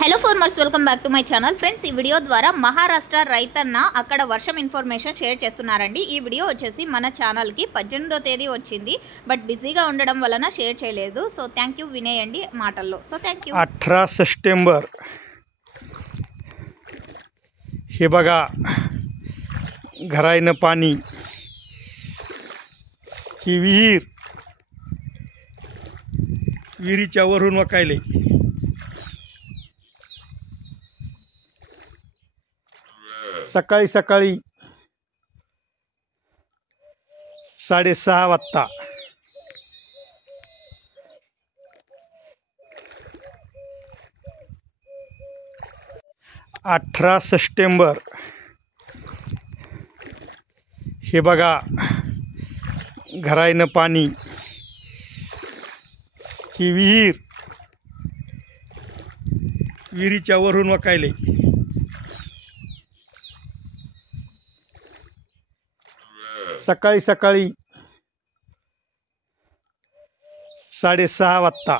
Hello farmers, welcome back to my channel. Friends, ఈ వీడియో ద్వారా మహారాష్ట్ర రైతన్న అక్కడ వర్షం ఇన్ఫర్మేషన్ షేర్ చేస్తున్నారండి. ఈ వీడియో వచ్చేసి మన ఛానల్కి 18వ తేదీ వచ్చింది, బట్ బిజీగా ఉండడం వలన షేర్ చేయలేదు. సో థ్యాంక్ యూ, వినేయండి మాటల్లో. So thank you. 18 सप्टेंबर हे बघा, घराईनं पाणी, ही विहिरीच्या वरून वाकायले. सकाळी सकाळी 6:30 वाजता 18 सप्टेंबर हे बघा, घराईनं पाणी, ही विहिरीच्या वरून वाकायले. सकाळी सकाळी 6:30 वाजता